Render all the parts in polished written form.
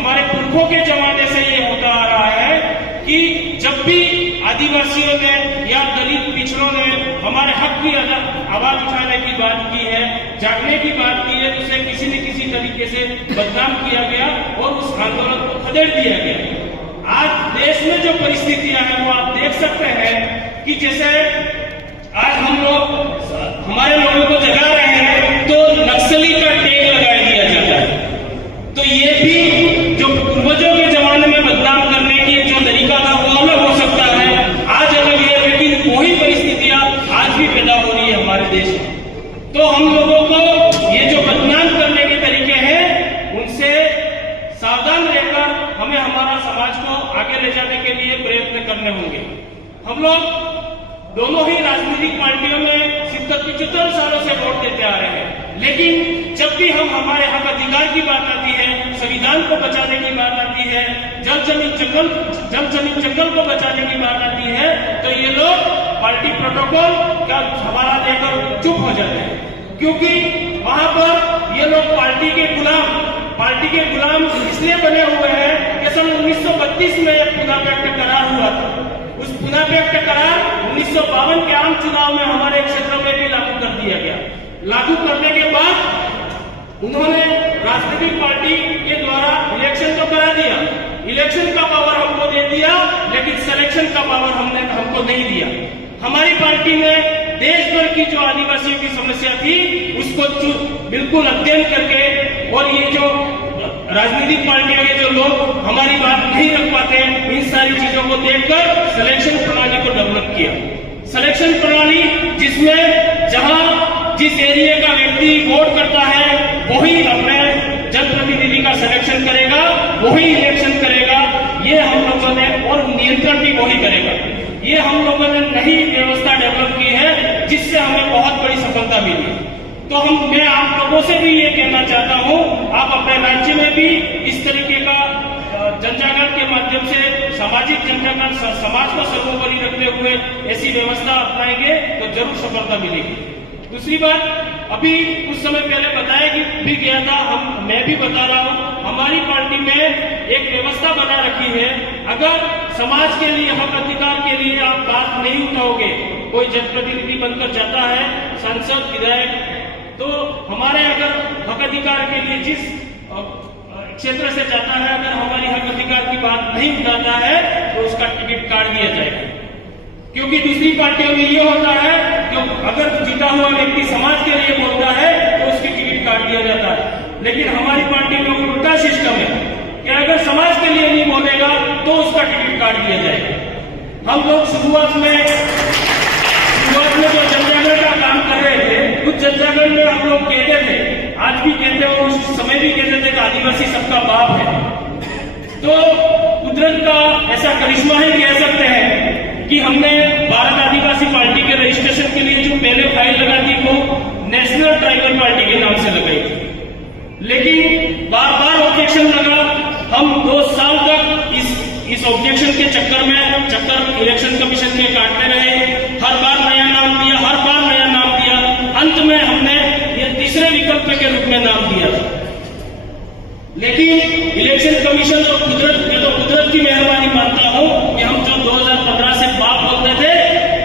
हमारे पुरखों के जमाने से ये होता आ रहा है कि जब भी आदिवासियों ने या दलित पिछड़ों ने हमारे हक की आवाज उठाने की बात की है, जागने की बात की है, तो उसे किसी न किसी तरीके से बदनाम किया गया और उस आंदोलन को खदेड़ दिया गया। आज देश में जो परिस्थितियां हैं वो आप देख सकते हैं कि जैसे आज हम लोग हमारे लोगों को जगा रहे हैं तो नक्सली का टैग लगा दिया जाता है। तो ये भी जो पूर्वजों के जमाने में बदनाम करने की जो तरीका था वो अलग हो सकता है, आज अलग है, लेकिन वही परिस्थितियां आज भी पैदा हो रही है हमारे देश में। तो हम लोगों को ये जो बदनाम करने के तरीके हैं उनसे सावधान रहकर हमें हमारा समाज को आगे ले जाने के लिए प्रयत्न करने होंगे। हम लोग दोनों ही राजनीतिक पार्टियों में 75 सालों से वोट देते आ रहे हैं, लेकिन जब भी हम हमारे हक अधिकार की बात आती है, संविधान को बचाने की बात आती है, जल जमीन जंगल को बचाने की बात आती है, तो ये लोग पार्टी प्रोटोकॉल का हवाला देकर चुप हो जाते हैं, क्योंकि वहां पर ये लोग पार्टी के गुलाम इसलिए बने हुए हैं कि सन 1932 में एक पुना पैक्ट करार हुआ था। उस पुना पैक्ट करार 1952 के आम चुनाव में हमारे क्षेत्र में भी लागू कर दिया गया। लागू करने के बाद उन्होंने राजनीतिक पार्टी के द्वारा इलेक्शन तो करा दिया, इलेक्शन का पावर हमको दे दिया, लेकिन सिलेक्शन का पावर हमको नहीं दिया। हमारी पार्टी ने देश भर की जो आदिवासियों की समस्या थी उसको बिल्कुल अध्ययन करके, और ये जो राजनीतिक पार्टियों के जो लोग हमारी बात नहीं रख पाते, इन सारी चीजों को देखकर सिलेक्शन प्रणाली को डेवलप किया। सिलेक्शन प्रणाली जिसमें जहां जिस एरिया का व्यक्ति वोट करता है वही अपने जनप्रतिनिधि का सिलेक्शन करेगा, वही इलेक्शन करेगा, ये हम लोगों ने, और नियंत्रण भी वही करेगा। ये हम लोगों ने नई व्यवस्था डेवलप की है जिससे हमें बहुत बड़ी सफलता मिली। तो मैं आप लोगों से भी ये कहना चाहता हूं, आप अपने राज्य में भी इस तरीके का जनजागरण के माध्यम से सामाजिक जनजागरण, समाज को सर्वोपरि रखते हुए ऐसी व्यवस्था अपनाएंगे तो जरूर सफलता मिलेगी। दूसरी बात, अभी कुछ समय पहले बताया कि भी गया था, मैं भी बता रहा हूं, हमारी पार्टी में एक व्यवस्था बना रखी है। अगर समाज के लिए, हक अधिकार के लिए आप बात नहीं उठाओगे, कोई जनप्रतिनिधि बनकर जाता है, सांसद, विधायक, तो हमारे अगर हक अधिकार के लिए जिस क्षेत्र से जाता है, अगर हमारी हक अधिकार की बात नहीं उठाता है तो उसका टिकट काट दिया जाएगा। क्योंकि दूसरी पार्टियों में ये होता है कि अगर जीता हुआ व्यक्ति समाज के लिए बोलता है तो उसकी टिकट काट दिया जाता है, लेकिन हमारी पार्टी में उल्टा सिस्टम है कि अगर समाज के लिए नहीं बोलेगा तो उसका टिकट काट दिया जाएगा। हम लोग शुरुआत में जो जनजागरण का काम कर रहे थे, उस जनजागरण में हम लोग कहते थे, आज भी कहते हैं और उस समय भी कहते थे कि आदिवासी सबका बाप है। तो कुदरत का ऐसा करिश्मा ही कह सकते हैं कि हमने भारत आदिवासी पार्टी के रजिस्ट्रेशन के लिए जो पहले फाइल लगा थी वो नेशनल ट्राइबल पार्टी के नाम से लगाई थी, लेकिन बार बार ऑब्जेक्शन लगा। हम 2 साल तक इस ऑब्जेक्शन के चक्कर इलेक्शन कमीशन के काटते रहे, हर बार नया नाम दिया, हर बार नया नाम दिया, अंत में हमने ये तीसरे विकल्प के रूप में नाम दिया था। लेकिन इलेक्शन कमीशन और कुदरत की मेहरबानी मानता हूं कि हम जो 2015 से बाप बोलते थे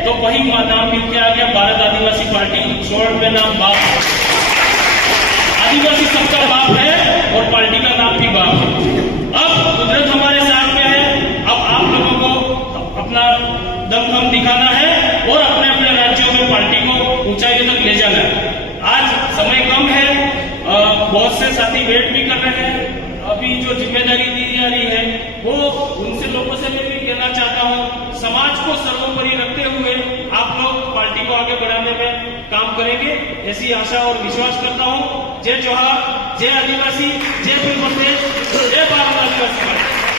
तो वही नाम मिल के आ गया, भारत आदिवासी पार्टी, शॉर्ट में नाम बाप। आदिवासी सबका बाप है और पार्टी का नाम भी बाप है। अब कुदरत हमारे साथ में है, अब आप लोगों को अपना दमखम दिखाना है और अपने अपने राज्यों में पार्टी को ऊंचाइयों तक ले जाना है। आज समय कम है, बहुत से साथी वेट भी कर रहे हैं, अभी जो जिम्मेदारी दी जा रही है वो उनसे लोगों से मैं भी कहना चाहता हूं, समाज को सर्वोपरि रखते हुए आप लोग पार्टी को आगे बढ़ाने में काम करेंगे, ऐसी आशा और विश्वास करता हूं। जय जोहार, जय आदिवासी, जय पूर्व प्रदेश, जय भारत आदिवासी पार्टी।